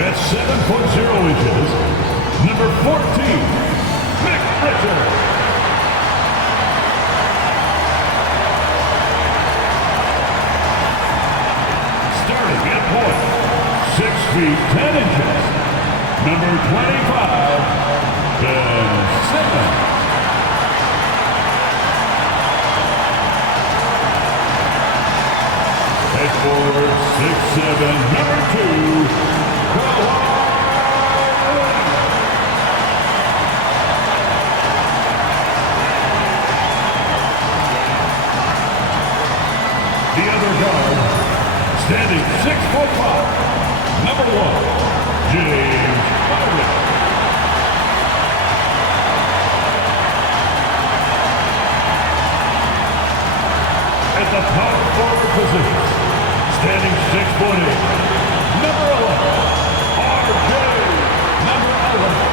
At 7'0" number 14, Nick Richards. Starting at point, 6'10", number 25, Ben Simmons. At forward, 6'7", number 2, the other guard, standing 6'5", number 1, James Harden. At the power forward position, standing 6'8", number 11, RJ, number 11.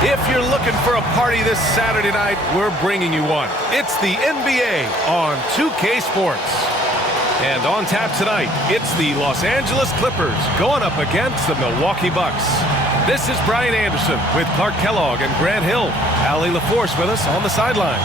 If you're looking for a party this Saturday night, we're bringing you one. It's the NBA on 2K Sports. And on tap tonight, it's the Los Angeles Clippers going up against the Milwaukee Bucks. This is Brian Anderson with Clark Kellogg and Grant Hill. Allie LaForce with us on the sidelines.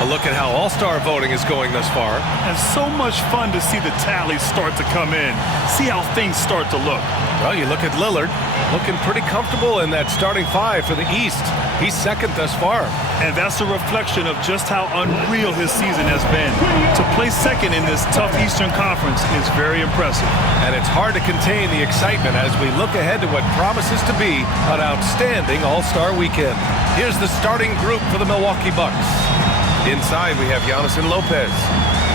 A look at how All-Star voting is going thus far. And so much fun to see the tallies start to come in. See how things start to look. Well, you look at Lillard, looking pretty comfortable in that starting five for the East. He's second thus far. And that's a reflection of just how unreal his season has been. To place second in this tough Eastern Conference is very impressive. And it's hard to contain the excitement as we look ahead to what promises to be an outstanding All-Star weekend. Here's the starting group for the Milwaukee Bucks. Inside, we have Giannis and Lopez.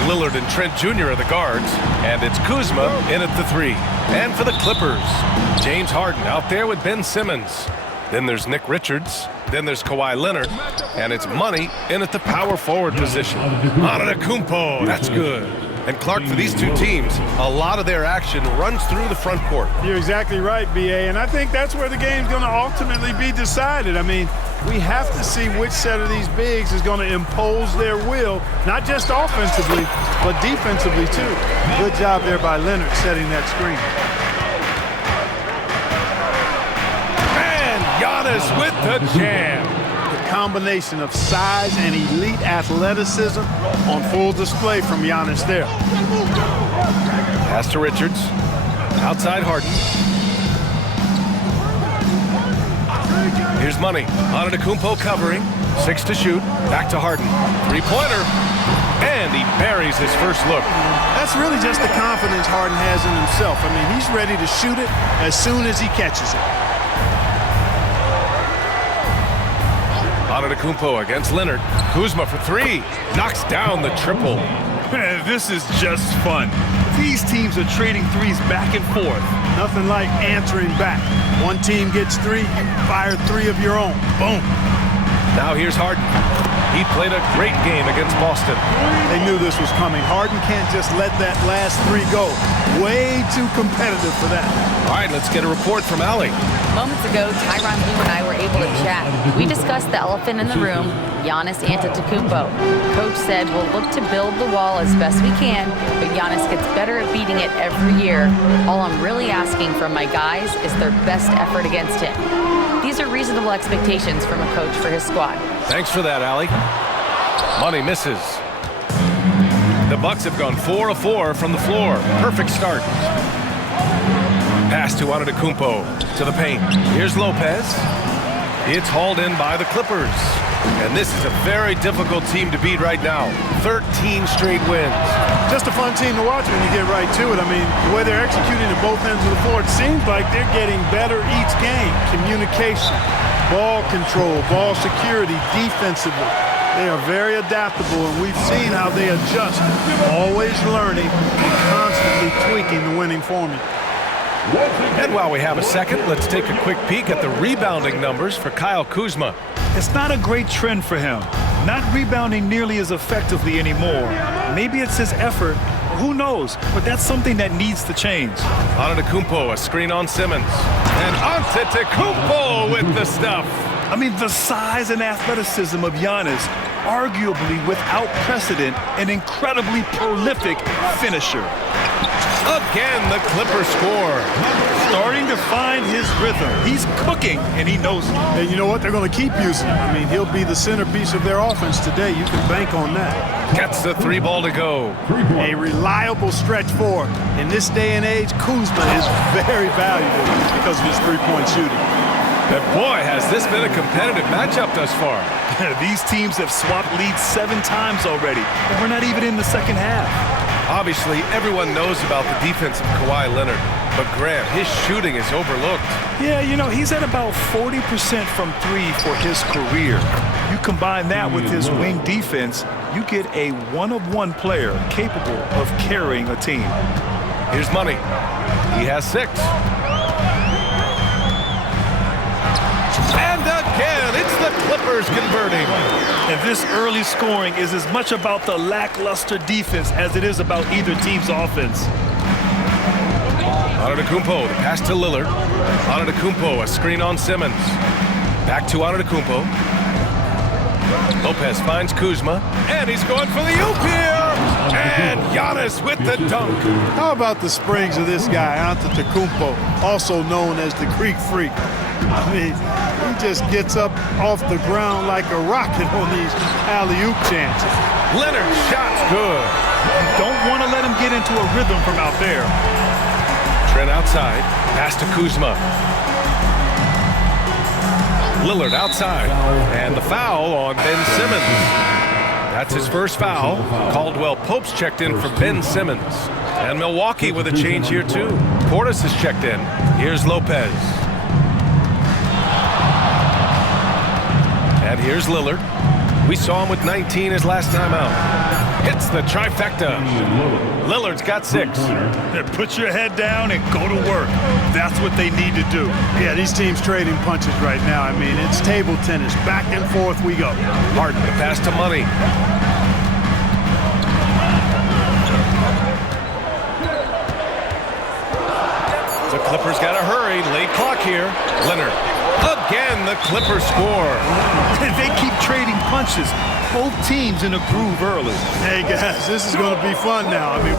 Lillard and Trent Jr. are the guards. And it's Kuzma in at the 3. And for the Clippers, James Harden out there with Ben Simmons. Then there's Nick Richards. Then there's Kawhi Leonard. And it's Money in at the power forward position. Antetokounmpo, that's good. And Clark, for these two teams, a lot of their action runs through the front court. You're exactly right, B.A., and I think that's where the game's going to ultimately be decided. I mean, we have to see which set of these bigs is going to impose their will, not just offensively, but defensively, too. Good job there by Leonard setting that screen. And Giannis with the jam. The combination of size and elite athleticism on full display from Giannis there. Pass to Richards. Outside Harden. Here's Money. Antetokounmpo covering. 6 to shoot. Back to Harden. Three-pointer. And he buries his first look. That's really just the confidence Harden has in himself. I mean, he's ready to shoot it as soon as he catches it. Antetokounmpo against Leonard. Kuzma for 3. Knocks down the triple. Man, this is just fun. These teams are trading threes back and forth. Nothing like answering back. One team gets 3, you fire 3 of your own. Boom. Now here's Harden. He played a great game against Boston. They knew this was coming. Harden can't just let that last 3 go. Way too competitive for that. All right, let's get a report from Allie. Moments ago, Tyronn Lue and I were able to chat. We discussed the elephant in the room, Giannis Antetokounmpo. Coach said we'll look to build the wall as best we can, but Giannis gets better at beating it every year. All I'm really asking from my guys is their best effort against him. These are reasonable expectations from a coach for his squad. Thanks for that, Allie. Money misses. The Bucks have gone 4 of 4 from the floor. Perfect start. Pass to Antetokounmpo to the paint. Here's Lopez. It's hauled in by the Clippers. And this is a very difficult team to beat right now. 13 straight wins. Just a fun team to watch when you get right to it. I mean, the way they're executing at both ends of the floor, it seems like they're getting better each game. Communication, ball control, ball security, defensively. They are very adaptable, and we've seen how they adjust, always learning and constantly tweaking the winning formula. And while we have a second, let's take a quick peek at the rebounding numbers for Kyle Kuzma. It's not a great trend for him. Not rebounding nearly as effectively anymore. Maybe it's his effort. Who knows? But that's something that needs to change. Antetokounmpo, a screen on Simmons. And Antetokounmpo with the stuff. I mean, the size and athleticism of Giannis arguably without precedent, an incredibly prolific finisher. Again, the Clippers score. Starting to find his rhythm. He's cooking, and he knows it. And you know what? They're going to keep using him. I mean, he'll be the centerpiece of their offense today. You can bank on that. Gets the 3-ball to go. A reliable stretch forward. In this day and age, Kuzma is very valuable because of his three-point shooting. But boy, has this been a competitive matchup thus far. These teams have swapped leads 7 times already, and we're not even in the second half. Obviously, everyone knows about the defense of Kawhi Leonard, but Grant, his shooting is overlooked. Yeah, you know, he's at about 40% from 3 for his career. You combine that with his wing defense, you get a one-of-one player capable of carrying a team. Here's Money. He has 6. And again, it's the Clippers converting. And this early scoring is as much about the lackluster defense as it is about either team's offense. Antetokounmpo, the pass to Lillard. Antetokounmpo, a screen on Simmons. Back to Antetokounmpo. Lopez finds Kuzma, and he's going for the oop here. And Giannis with the dunk. How about the springs of this guy, Antetokounmpo, also known as the Greek Freak? I mean, he just gets up off the ground like a rocket on these alley-oop chances. Leonard's shot's good. You don't want to let him get into a rhythm from out there. Trent outside, pass to Kuzma. Lillard outside, and the foul on Ben Simmons. That's his first foul. Caldwell Pope's checked in for Ben Simmons. And Milwaukee with a change here too. Portis is checked in. Here's Lopez. And here's Lillard. We saw him with 19 his last time out. Hits the trifecta. Lillard's got 6. Put your head down and go to work. That's what they need to do. Yeah, these teams trading punches right now. I mean, it's table tennis. Back and forth we go. Harden, the pass to Money. The Clippers got to hurry. Late clock here. Leonard. Again, the Clippers score. They keep trading punches. Both teams in a groove early. Hey, guys, this is going to be fun now. I mean,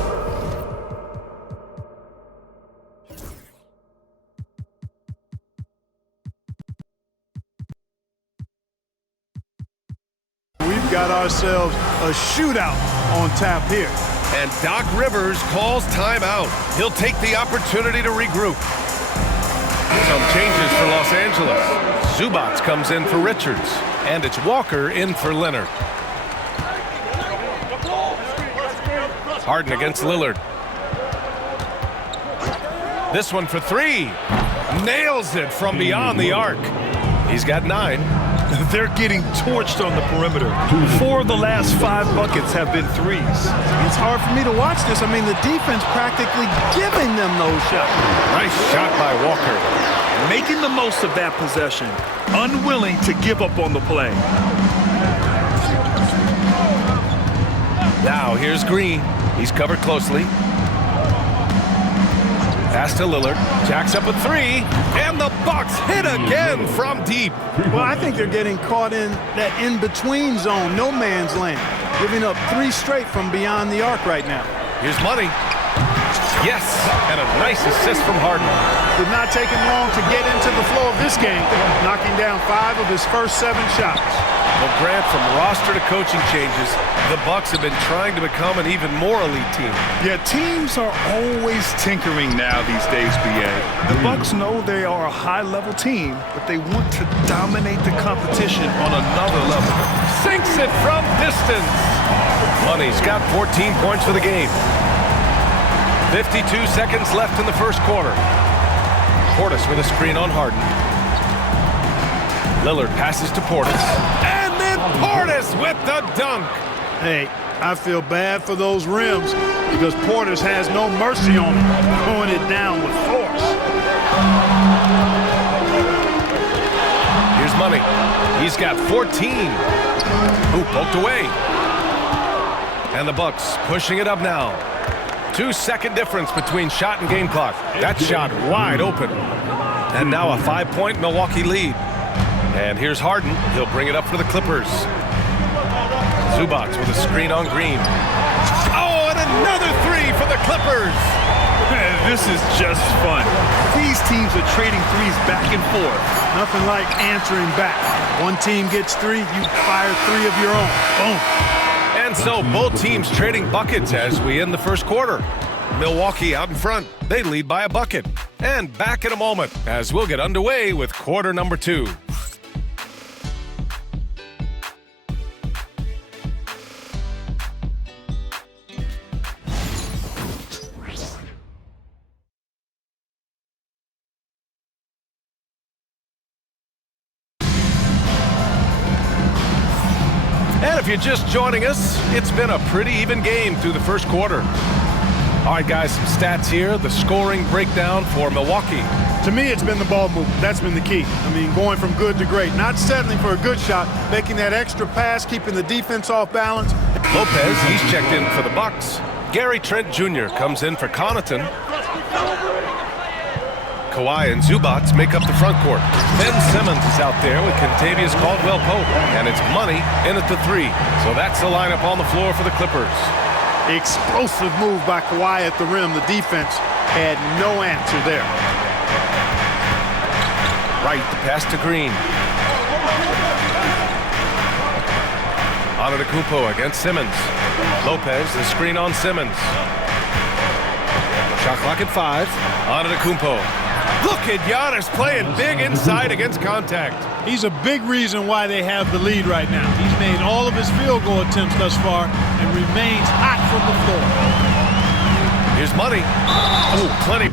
we've got ourselves a shootout on tap here. And Doc Rivers calls timeout. He'll take the opportunity to regroup. Some changes for Los Angeles. Zubats comes in for Richards. And it's Walker in for Leonard. Harden against Lillard. This one for 3. Nails it from beyond the arc. He's got 9. They're getting torched on the perimeter. 4 of the last 5 buckets have been threes. It's hard for me to watch this. I mean, the defense practically giving them those shots. Nice shot by Walker. Making the most of that possession. Unwilling to give up on the play. Now here's Green. He's covered closely. Pass to Lillard. Jacks up a 3. And the Bucks hit again from deep. Well, I think they're getting caught in that in-between zone, no man's land. Giving up 3 straight from beyond the arc right now. Here's Money. Yes, and a nice assist from Harden. Did not take him long to get into the flow of this game, knocking down 5 of his first 7 shots. Well, Grant, from roster to coaching changes, the Bucks have been trying to become an even more elite team. Yeah, teams are always tinkering now these days, BA. The Bucks know they are a high-level team, but they want to dominate the competition on another level. Sinks it from distance. Money's got 14 points for the game. 52 seconds left in the first quarter. Portis with a screen on Harden. Lillard passes to Portis. And then Portis with the dunk. Hey, I feel bad for those rims because Portis has no mercy on him, throwing it down with force. Here's Money. He's got 14. Hoop poked away. And the Bucks pushing it up now. 2-second difference between shot and game clock. That shot wide open. And now a 5-point Milwaukee lead. And here's Harden. He'll bring it up for the Clippers. Zubac with a screen on Green. Oh, and another three for the Clippers. Man, this is just fun. These teams are trading threes back and forth. Nothing like answering back. One team gets three, you fire three of your own. Boom. And so both teams trading buckets as we end the first quarter. Milwaukee out in front. They lead by a bucket. And back in a moment as we'll get underway with quarter number 2. And if you're just joining us, it's been a pretty even game through the first quarter. All right, guys, some stats here. The scoring breakdown for Milwaukee. To me, it's been the ball movement. That's been the key. I mean, going from good to great. Not settling for a good shot, making that extra pass, keeping the defense off balance. Lopez, he's checked in for the Bucks. Gary Trent Jr. comes in for Connaughton. Kawhi and Zubac make up the front court. Ben Simmons is out there with Kentavious Caldwell-Pope, and it's Money in at the 3. So that's the lineup on the floor for the Clippers. Explosive move by Kawhi at the rim. The defense had no answer there. Right, the pass to Green. Antetokounmpo against Simmons. Lopez, the screen on Simmons. Shot clock at 5. Antetokounmpo. Look at Giannis playing big inside against contact. He's a big reason why they have the lead right now. He's made all of his field goal attempts thus far and remains hot from the floor. Here's Money. Oh, plenty.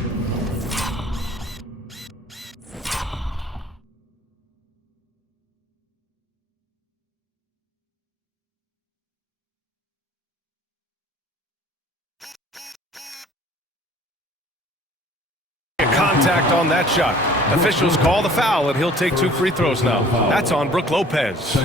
Contact on that shot. Officials call the foul, and he'll take 2 free throws now. That's on Brook Lopez.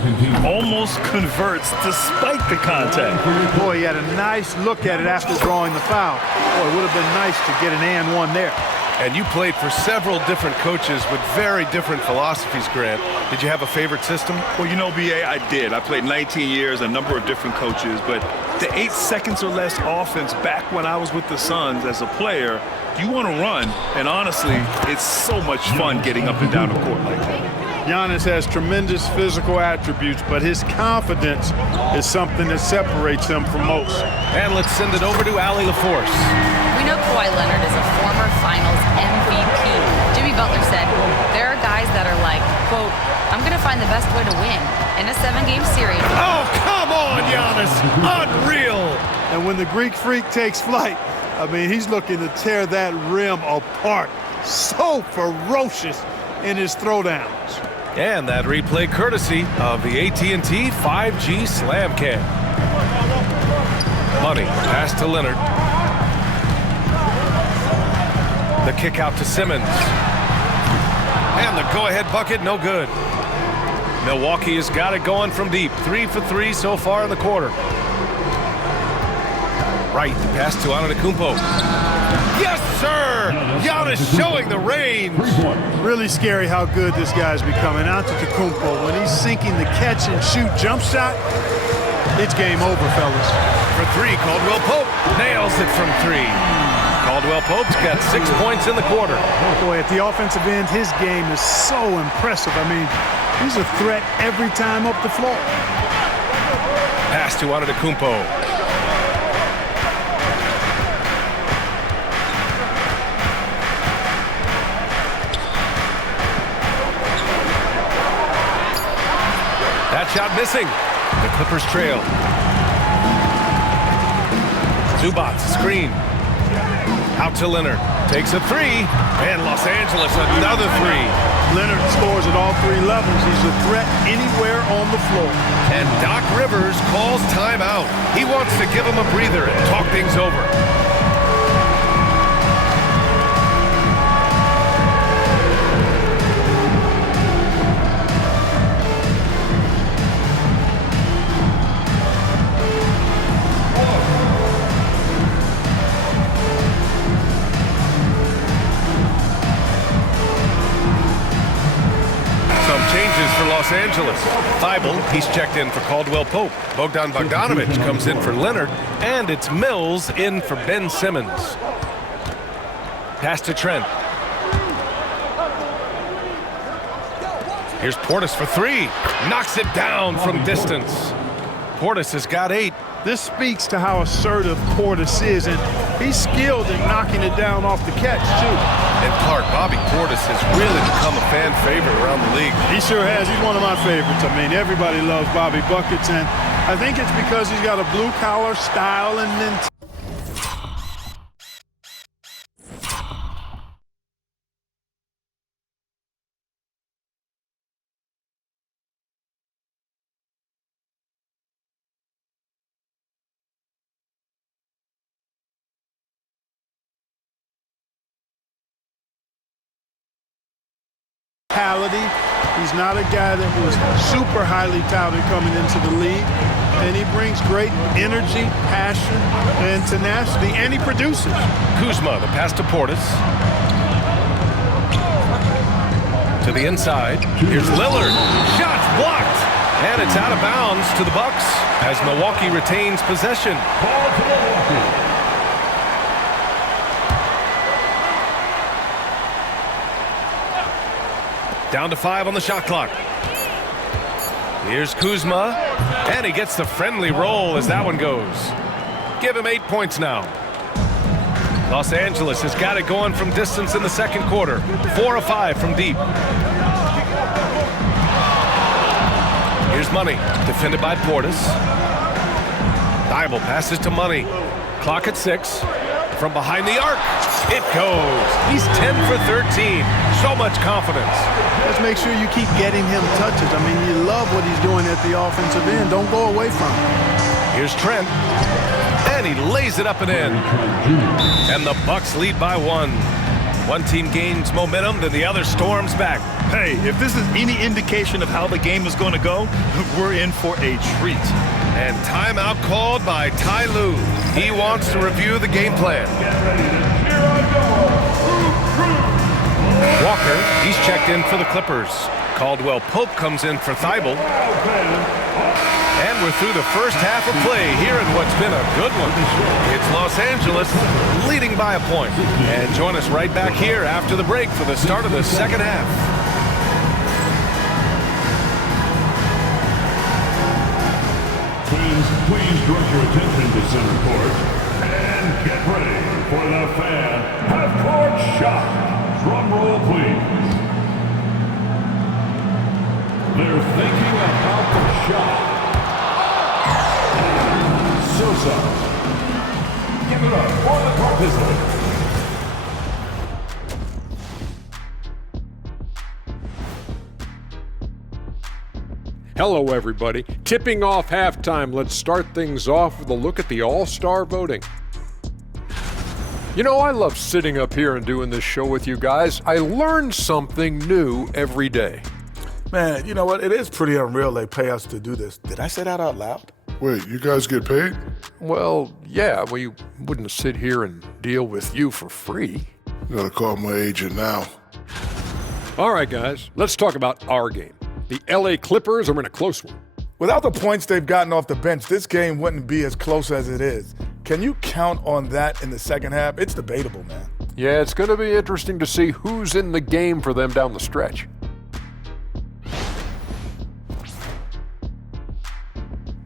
Almost converts despite the contact. Boy, he had a nice look at it after drawing the foul. Boy, it would have been nice to get an and one there. And you played for several different coaches with very different philosophies, Grant. Did you have a favorite system? Well, you know, BA, I did. I played 19 years, a number of different coaches, but the 8 seconds or less offense back when I was with the Suns as a player, you want to run, and honestly, it's so much fun getting up and down the court like that. Giannis has tremendous physical attributes, but his confidence is something that separates him from most. And let's send it over to Allie LaForce. We know Kawhi Leonard is a former Finals MVP. Jimmy Butler said, there are guys that are like, quote, I'm going to find the best way to win in a 7-game series. Oh, come on, Giannis. Unreal. And when the Greek freak takes flight, I mean, he's looking to tear that rim apart. So ferocious in his throwdowns. And that replay courtesy of the AT&T 5G Slam Cam. Money, pass to Leonard. The kick out to Simmons. And the go-ahead bucket, no good. Milwaukee has got it going from deep. 3 for 3 so far in the quarter. Right, the pass to Antetokounmpo. Yes, sir! Giannis showing the range. Really scary how good this guy's becoming. Antetokounmpo, when he's sinking the catch-and-shoot jump shot, it's game over, fellas. For 3, Caldwell-Pope nails it from 3. Caldwell-Pope's got 6 points in the quarter. Boy, at the offensive end, his game is so impressive. I mean, he's a threat every time up the floor. Pass to Antetokounmpo. That shot missing. The Clippers trail. Zubac, screen. Out to Leonard. Takes a 3. And Los Angeles, another 3. Leonard scores at all 3 levels. He's a threat anywhere on the floor. And Doc Rivers calls timeout. He wants to give him a breather and talk things over. Los Angeles. Thibault, he's checked in for Caldwell Pope. Bogdan Bogdanovic comes in for Leonard. And it's Mills in for Ben Simmons. Pass to Trent. Here's Portis for three. Knocks it down from distance. Portis has got 8. This speaks to how assertive Portis is, and he's skilled in knocking it down off the catch, too. And Clark, Bobby Portis has really become a fan favorite around the league. He sure has. He's one of my favorites. I mean, everybody loves Bobby Buckets, and I think it's because he's got a blue-collar style and mentality. He's not a guy that was super highly touted coming into the league, and he brings great energy, passion, and tenacity, and he produces. Kuzma, the pass to Portis. To the inside. Here's Lillard. Shots blocked. And it's out of bounds to the Bucks as Milwaukee retains possession. Ball to Milwaukee. Down to 5 on the shot clock. Here's Kuzma, and he gets the friendly roll as that one goes. Give him 8 points now. Los Angeles has got it going from distance in the second quarter. 4 of 5 from deep. Here's Money, defended by Portis. Thibault passes to Money. Clock at 6. From behind the arc, it goes. He's 10 for 13. So much confidence. Let's make sure you keep getting him touches. I mean, you love what he's doing at the offensive end. Don't go away from him. Here's Trent, and he lays it up and in. And the Bucks lead by 1. One team gains momentum, then the other storms back. Hey, if this is any indication of how the game is going to go, we're in for a treat. And timeout called by Ty Lue. He wants to review the game plan. Walker, he's checked in for the Clippers. Caldwell Pope comes in for Thibault. And we're through the first half of play here in what's been a good one. It's Los Angeles leading by a point. And join us right back here after the break for the start of the second half. Please direct your attention to center court and get ready for the fan half-court shot. Drum roll, please. They're thinking about the shot. Sosa. Give it up for the participant. Hello, everybody. Tipping off halftime, let's start things off with a look at the All-Star voting. You know, I love sitting up here and doing this show with you guys. I learn something new every day. Man, you know what? It is pretty unreal they pay us to do this. Did I say that out loud? Wait, you guys get paid? Well, yeah, we wouldn't sit here and deal with you for free. Gotta call my agent now. All right, guys, let's talk about our game. The LA Clippers are in a close one. Without the points they've gotten off the bench, this game wouldn't be as close as it is. Can you count on that in the second half? It's debatable, man. Yeah, it's going to be interesting to see who's in the game for them down the stretch.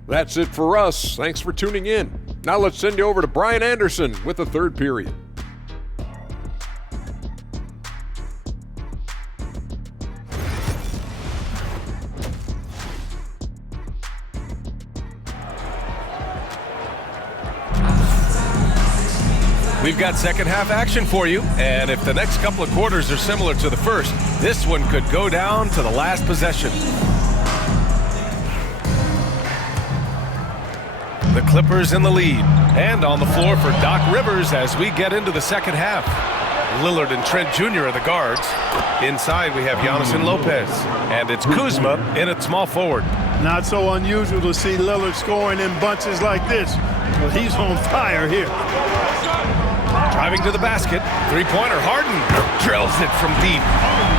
That's it for us. Thanks for tuning in. Now let's send you over to Brian Anderson with the third period. We've got second half action for you, and if the next couple of quarters are similar to the first, this one could go down to the last possession. The Clippers in the lead, and on the floor for Doc Rivers as we get into the second half. Lillard and Trent Jr. are the guards. Inside we have Giannis and Lopez, and it's Kuzma in at small forward. Not so unusual to see Lillard scoring in bunches like this. Well, he's on fire here. Driving to the basket, three-pointer, Harden drills it from deep.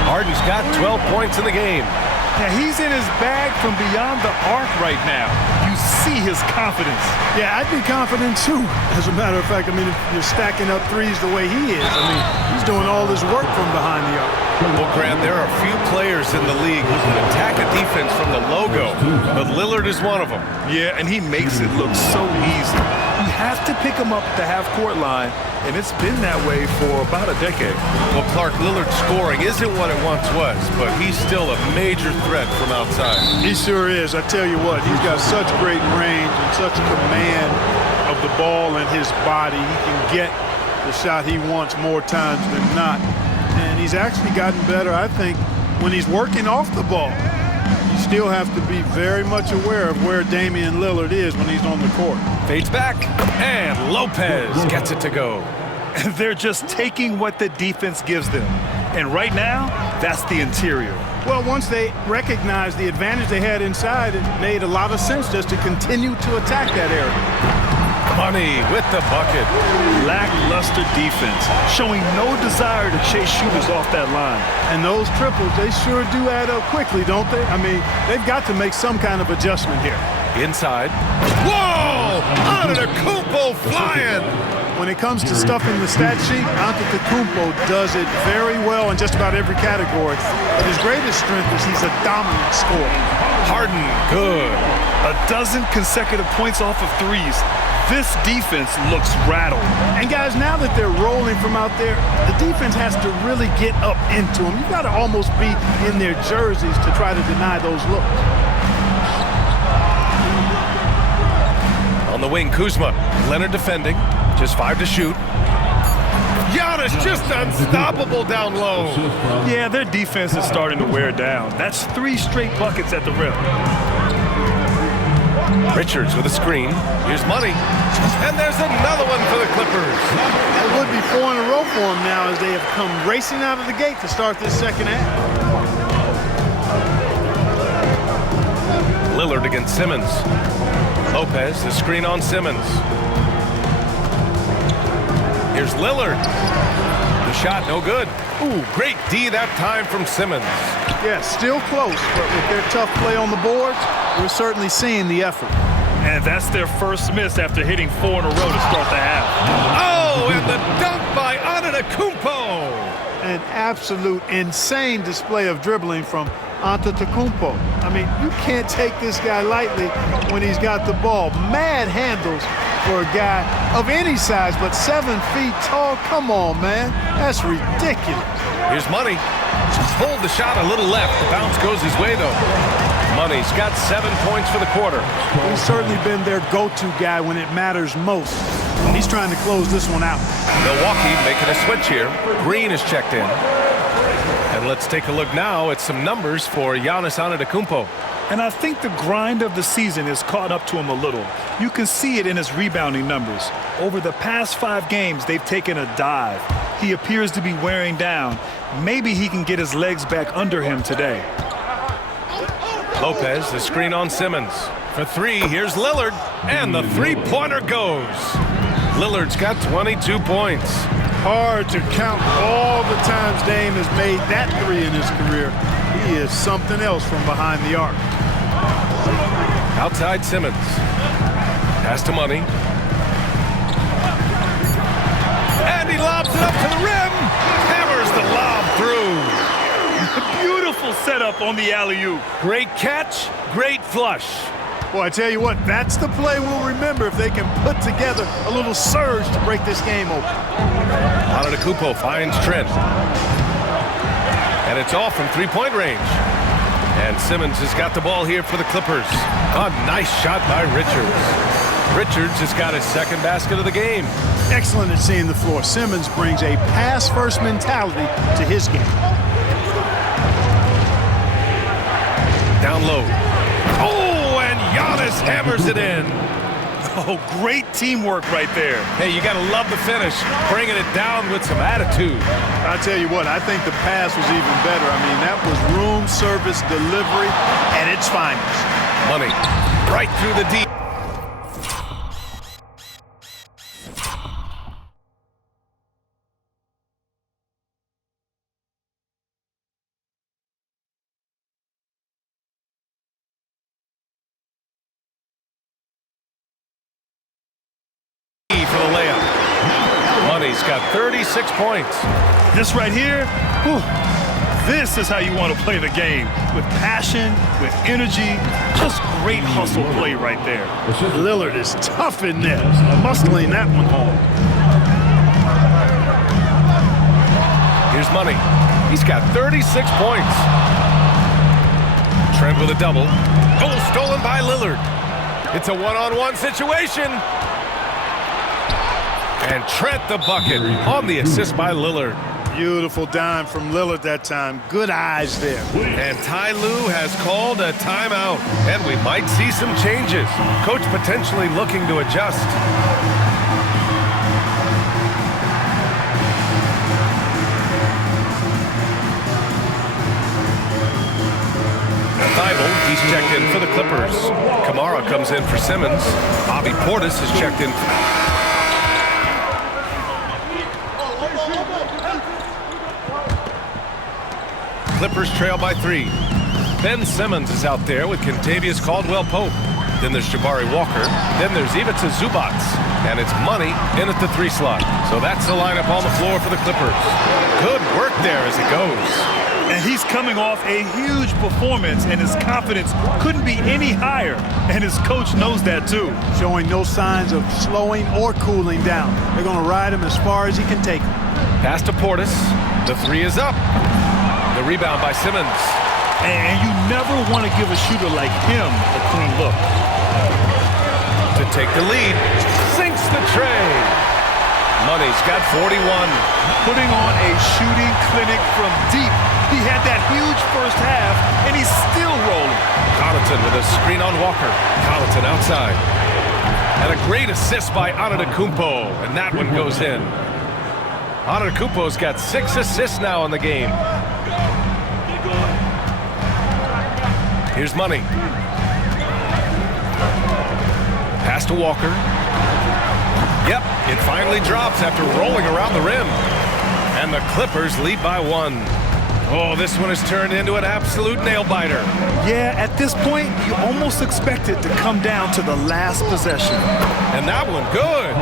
Harden's got 12 points in the game. Yeah, he's in his bag from beyond the arc right now. You see his confidence. Yeah, I'd be confident too. As a matter of fact, I mean, if you're stacking up threes the way he is, I mean, he's doing all this work from behind the arc. Well, Grant, there are few players in the league who can attack a defense from the logo, but Lillard is one of them. Yeah, and he makes it look so easy. You have to pick him up at the half-court line, and it's been that way for about a decade. Well, Clark, Lillard's scoring isn't what it once was, but he's still a major threat from outside. He sure is. I tell you what, he's got such great range and such command of the ball and his body. He can get the shot he wants more times than not. And he's actually gotten better, I think, when he's working off the ball. You still have to be very much aware of where Damian Lillard is when he's on the court. Fades back, and Lopez gets it to go. They're just taking what the defense gives them. And right now, that's the interior. Well, once they recognized the advantage they had inside, it made a lot of sense just to continue to attack that area. Money with the bucket. Lackluster defense, showing no desire to chase shooters off that line. And those triples, they sure do add up quickly, don't they? I mean, they've got to make some kind of adjustment here. Inside. Whoa! Antetokounmpo flying! When it comes to stuffing the stat sheet, Antetokounmpo does it very well in just about every category. But his greatest strength is he's a dominant scorer. Harden, good. A dozen consecutive points off of threes. This defense looks rattled. And guys, now that they're rolling from out there, the defense has to really get up into them. You've got to almost be in their jerseys to try to deny those looks. On the wing, Kuzma. Leonard defending. Just 5 to shoot. Giannis just unstoppable down low. Yeah, their defense is starting to wear down. That's 3 straight buckets at the rim. Richards with a screen. Here's Money. And there's another one for the Clippers. It would be 4 in a row for them now as they have come racing out of the gate to start this second half. Lillard against Simmons. Lopez, the screen on Simmons. Here's Lillard. The shot, no good. Ooh, great D that time from Simmons. Yeah, still close, but with their tough play on the boards, we're certainly seeing the effort. And that's their first miss after hitting 4 in a row to start the half. Oh, and the dunk by Antetokounmpo. An absolute insane display of dribbling from Antetokounmpo. I mean, you can't take this guy lightly when he's got the ball. Mad handles for a guy of any size, but 7 feet tall. Come on, man. That's ridiculous. Here's Money. Pulled the shot a little left. The bounce goes his way, though. Money's got 7 points for the quarter. He's certainly been their go-to guy when it matters most. He's trying to close this one out. Milwaukee making a switch here. Green is checked in. And let's take a look now at some numbers for Giannis Antetokounmpo. And I think the grind of the season has caught up to him a little. You can see it in his rebounding numbers. Over the past 5 games, they've taken a dive. He appears to be wearing down. Maybe he can get his legs back under him today. Lopez, the screen on Simmons. For 3, here's Lillard, and the three-pointer goes. Lillard's got 22 points. Hard to count all the times Dame has made that 3 in his career. He is something else from behind the arc. Outside Simmons. Pass to Money. And he lobs it up to the rim. Hammers the lob through. Beautiful setup on the alley-oop. Great catch, great flush. Well, I tell you what, that's the play we'll remember if they can put together a little surge to break this game open. Antetokounmpo finds Trent. And it's off from three-point range. And Simmons has got the ball here for the Clippers. A nice shot by Richards. Richards has got his second basket of the game. Excellent at seeing the floor. Simmons brings a pass-first mentality to his game. Down low. Oh, and Giannis hammers it in. Oh, great teamwork right there. Hey, you got to love the finish. Bringing it down with some attitude. I tell you what, I think the pass was even better. I mean, that was room service delivery at its finest. Money right through the deep. Money's got 36 points. This right here, whew, this is how you want to play the game. With passion, with energy, just great hustle play right there. Lillard is tough in there, muscling that one home. Here's Money. He's got 36 points. Trent with a double. Oh, stolen by Lillard. It's a one-on-one situation. And Trent the bucket on the assist by Lillard. Beautiful dime from Lillard that time. Good eyes there. And Ty Lue has called a timeout. And we might see some changes. Coach potentially looking to adjust. He's checked in for the Clippers. Kamara comes in for Simmons. Bobby Portis is checked in. Clippers trail by 3. Ben Simmons is out there with Kentavious Caldwell-Pope. Then there's Jabari Walker. Then there's Ivica Zubac. And it's Money in at the 3 slot. So that's the lineup on the floor for the Clippers. Good work there as it goes. And he's coming off a huge performance, and his confidence couldn't be any higher. And his coach knows that too. Showing no signs of slowing or cooling down. They're going to ride him as far as he can take him. Pass to Portis. The 3 is up. The rebound by Simmons. And you never want to give a shooter like him a clean look. To take the lead. Sinks the tray. Money's got 41. Putting on a shooting clinic from deep. He had that huge first half, and he's still rolling. Connaughton with a screen on Walker. Connaughton outside. And a great assist by Antetokounmpo, and that one goes in. Antetokounmpo's got 6 assists now in the game. Here's Money. Pass to Walker. Yep, it finally drops after rolling around the rim. And the Clippers lead by 1. Oh, this one has turned into an absolute nail-biter. Yeah, at this point, you almost expect it to come down to the last possession. And that one, good.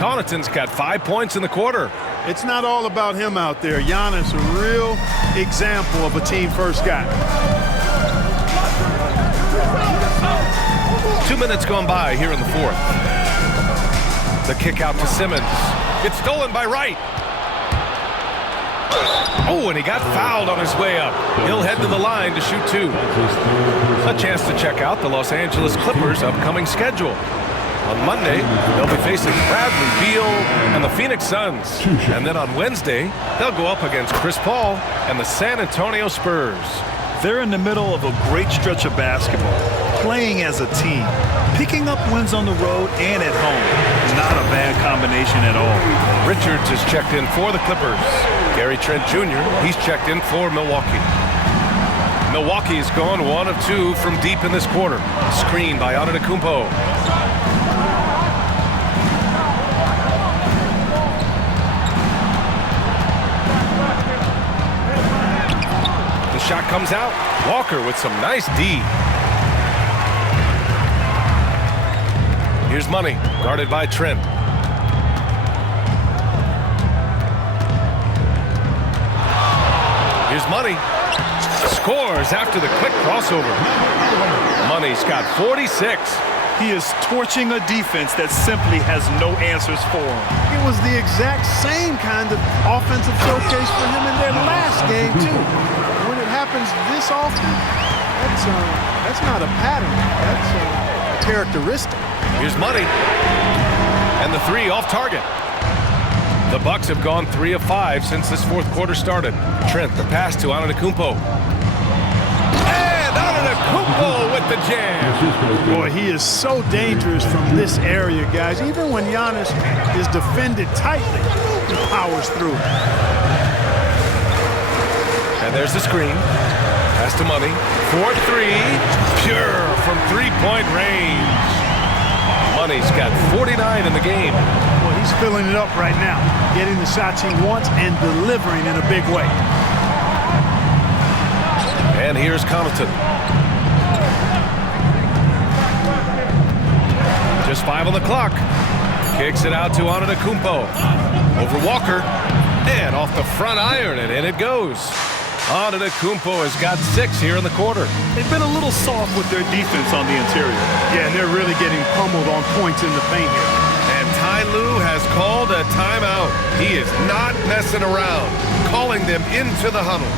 Connaughton's got 5 points in the quarter. It's not all about him out there. Giannis, a real example of a team-first guy. 2 minutes gone by here in the 4th. The kick out to Simmons. It's stolen by Wright. Oh, and he got fouled on his way up. He'll head to the line to shoot 2. A chance to check out the Los Angeles Clippers' upcoming schedule. On Monday, they'll be facing Bradley Beal and the Phoenix Suns. And then on Wednesday, they'll go up against Chris Paul and the San Antonio Spurs. They're in the middle of a great stretch of basketball, playing as a team, picking up wins on the road and at home. Not a bad combination at all. Richards is checked in for the Clippers. Gary Trent Jr., he's checked in for Milwaukee. Milwaukee's gone 1 of 2 from deep in this quarter. Screen by Antetokounmpo. The shot comes out. Walker with some nice D. Here's Money, guarded by Trent. Here's Money. Scores after the quick crossover. Money's got 46. He is torching a defense that simply has no answers for him. It was the exact same kind of offensive showcase for him in their last game, too. When it happens this often, that's not a pattern. That's a characteristic. Here's Money. And the 3 off target. The Bucks have gone 3 of 5 since this 4th quarter started. Trent, the pass to Antetokounmpo. And Antetokounmpo with the jam. Boy, he is so dangerous from this area, guys. Even when Giannis is defended tightly, he powers through. And there's the screen. Pass to Money. 4-3. Pure from 3-point range. Money's got 49 in the game. Well, he's filling it up right now, getting the shots he wants and delivering in a big way. And here's Connaughton. Just 5 on the clock. Kicks it out to Antetokounmpo. Over Walker. And off the front iron, and in it goes. Antetokounmpo has got 6 here in the quarter. They've been a little soft with their defense on the interior. Yeah, and they're really getting pummeled on points in the paint here. And Ty Lue has called a timeout. He is not messing around, calling them into the huddle.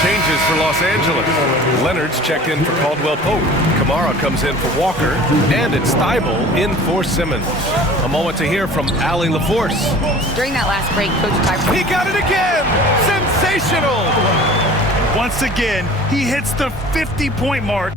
Changes for Los Angeles. Leonard's checked in for Caldwell Pope. Kamara comes in for Walker. And it's Thibault in for Simmons. A moment to hear from Allie LaForce. During that last break, Coach Ty... He got it again! Sensational! Once again, he hits the 50-point mark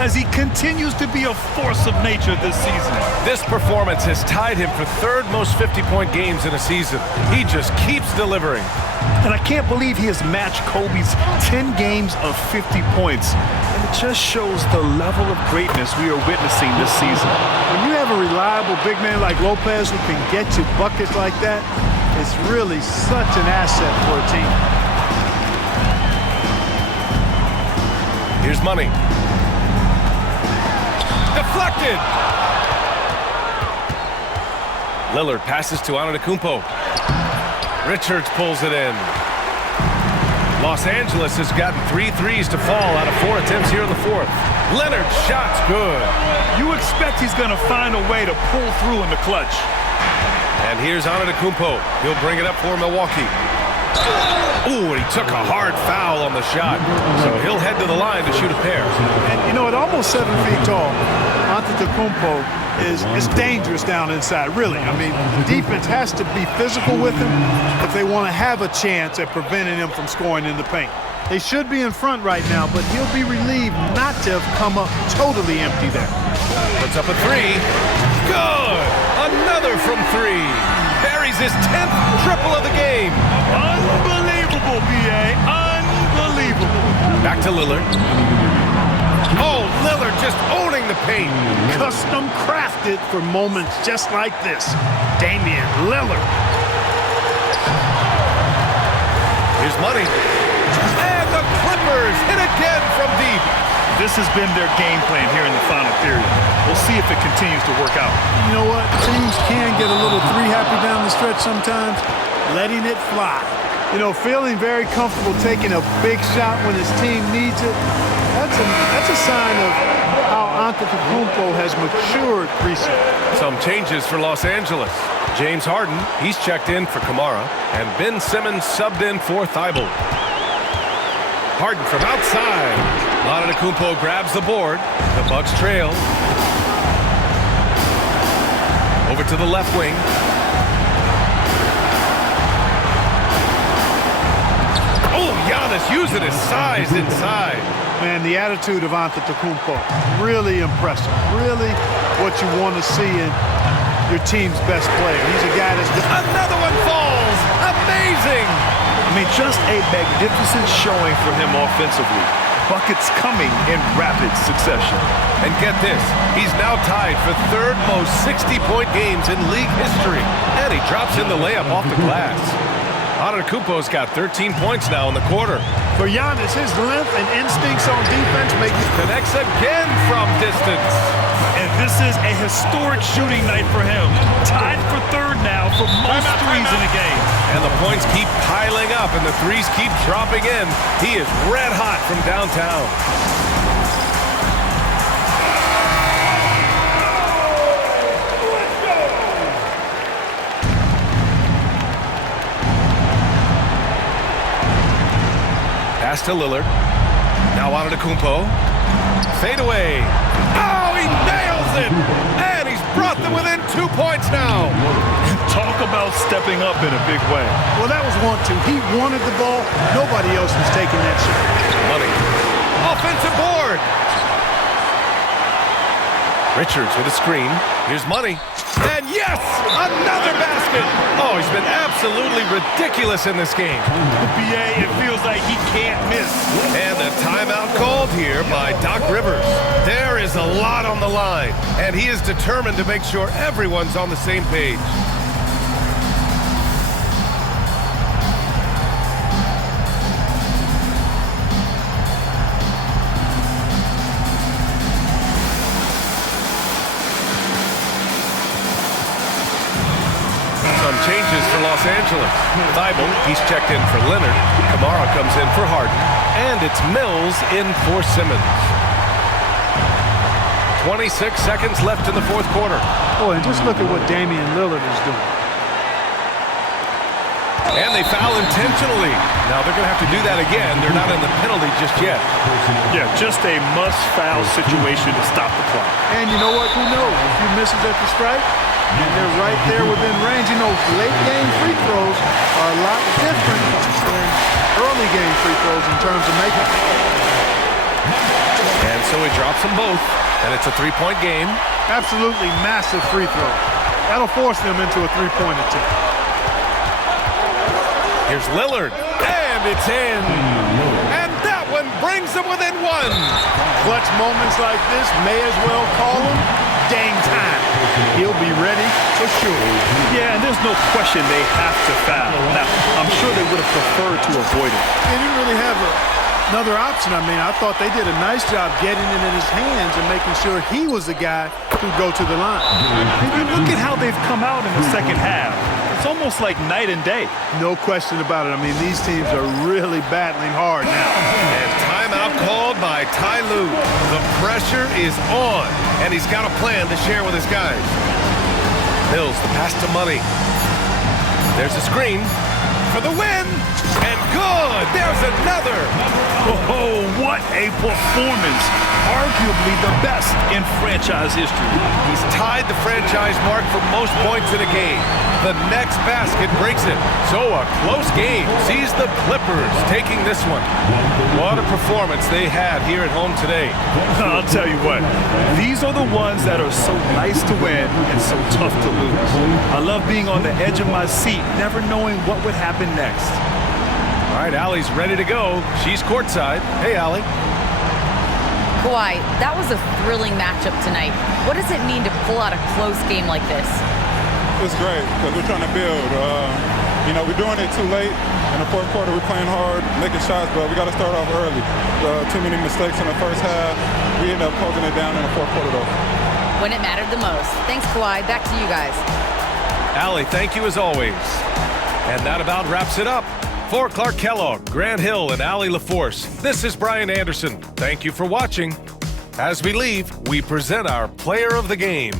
as he continues to be a force of nature this season. This performance has tied him for 3rd most 50-point games in a season. He just keeps delivering. And I can't believe he has matched Kobe's 10 games of 50 points. And it just shows the level of greatness we are witnessing this season. When you have a reliable big man like Lopez who can get you buckets like that, it's really such an asset for a team. Here's Money. Deflected! Lillard passes to Antetokounmpo. Richards pulls it in. Los Angeles has gotten 3 threes to fall out of 4 attempts here in the 4th. Leonard's shot's good. You expect he's going to find a way to pull through in the clutch. And here's Antetokounmpo. He'll bring it up for Milwaukee. Ooh, and he took a hard foul on the shot. So he'll head to the line to shoot a pair. And, you know, at almost 7 feet tall, Antetokounmpo is dangerous down inside, really. I mean, the defense has to be physical with him if they want to have a chance at preventing him from scoring in the paint. They should be in front right now, but he'll be relieved not to have come up totally empty there. Puts up a 3. Good! Another from 3. Buries his 10th triple of the game. Unbelievable, B.A. Unbelievable. Back to Lillard. Oh, Lillard just owning the paint. Custom crafted for moments just like this. Damian Lillard. Here's Money. And the Clippers hit again from deep. This has been their game plan here in the final period. We'll see if it continues to work out. You know what? Teams can get a little 3-happy down the stretch sometimes, letting it fly. You know, feeling very comfortable taking a big shot when his team needs it. That's a sign of how Antetokounmpo has matured recently. Some changes for Los Angeles. James Harden, he's checked in for Kamara, and Ben Simmons subbed in for Thibault. Harden from outside. Antetokounmpo grabs the board. The Bucks trail. Over to the left wing. Oh, Giannis using his size inside. Man, the attitude of Antetokounmpo, really impressive. Really what you want to see in your team's best player. He's a guy that's... Another one falls. Amazing. I mean, just a magnificent showing for him offensively. Buckets coming in rapid succession. And get this, he's now tied for 3rd most 60-point games in league history. And he drops in the layup off the glass. Antetokounmpo's got 13 points now in the quarter. For Giannis, his length and instincts on defense make it... Connects again from distance. And this is a historic shooting night for him. Tied for 3rd now for most threes in a game. And the points keep piling up and the threes keep dropping in. He is red hot from downtown. Pass to Lillard. Now Antetokounmpo. Fade away. Oh, he nails it! And he's brought them within 2 points now. Talk about stepping up in a big way. Well, that was 1-2. He wanted the ball. Nobody else was taking that shot. Money. Offensive board. Richards with a screen. Here's Money. And Yes! Another basket! Oh, he's been absolutely ridiculous in this game. BA, it feels like he can't miss. And a timeout called here by Doc Rivers. There is a lot on the line, and he is determined to make sure everyone's on the same page. Some changes for Los Angeles. Thibault, he's checked in for Leonard. Kamara comes in for Harden. And it's Mills in for Simmons. 26 seconds left in the fourth quarter. Oh, and just look at what Damian Lillard is doing. And they foul intentionally. Now they're going to have to do that again. They're not in the penalty just yet. Yeah, just a must-foul situation to stop the clock. And you know what? Who knows? A few misses at the strike, and they're right there within range. You know, late-game free throws are a lot different than early-game free throws in terms of making. And so he drops them both, and it's a three-point game. Absolutely massive free throw. That'll force them into a three-point attempt. Here's Lillard, and it's in. And that one brings them within one. Clutch moments like this may as well call them game time. He'll be ready for sure. Yeah, and there's no question they have to foul. Now, I'm sure they would have preferred to avoid it. They didn't really have another option. I mean, I thought they did a nice job getting it in his hands and making sure he was the guy who'd go to the line. And look at how they've come out in the second half. It's almost like night and day. No question about it. I mean, these teams are really battling hard now. And timeout called by Ty Lue. The pressure is on, and he's got a plan to share with his guys. Mills, the pass to Money. There's a screen for the win, and good. There's another. Oh, what a performance. Arguably the best in franchise history. He's tied the franchise mark for most points in a game. The next basket breaks it. So a close game sees the Clippers taking this one. What a performance they had here at home today. I'll tell you what, these are the ones that are so nice to win and so tough to lose. I love being on the edge of my seat, never knowing what would happen next. All right, Allie's ready to go. She's courtside. Hey, Allie. Kawhi, that was a thrilling matchup tonight. What does it mean to pull out a close game like this? It's great because we're trying to build. We're doing it too late. In the fourth quarter, we're playing hard, making shots, but we got to start off early. Too many mistakes in the first half. We end up closing it down in the fourth quarter, though. When it mattered the most. Thanks, Kawhi. Back to you guys. Allie, thank you as always. And that about wraps it up. For Clark Kellogg, Grant Hill, and Allie LaForce, this is Brian Anderson. Thank you for watching. As we leave, we present our player of the game.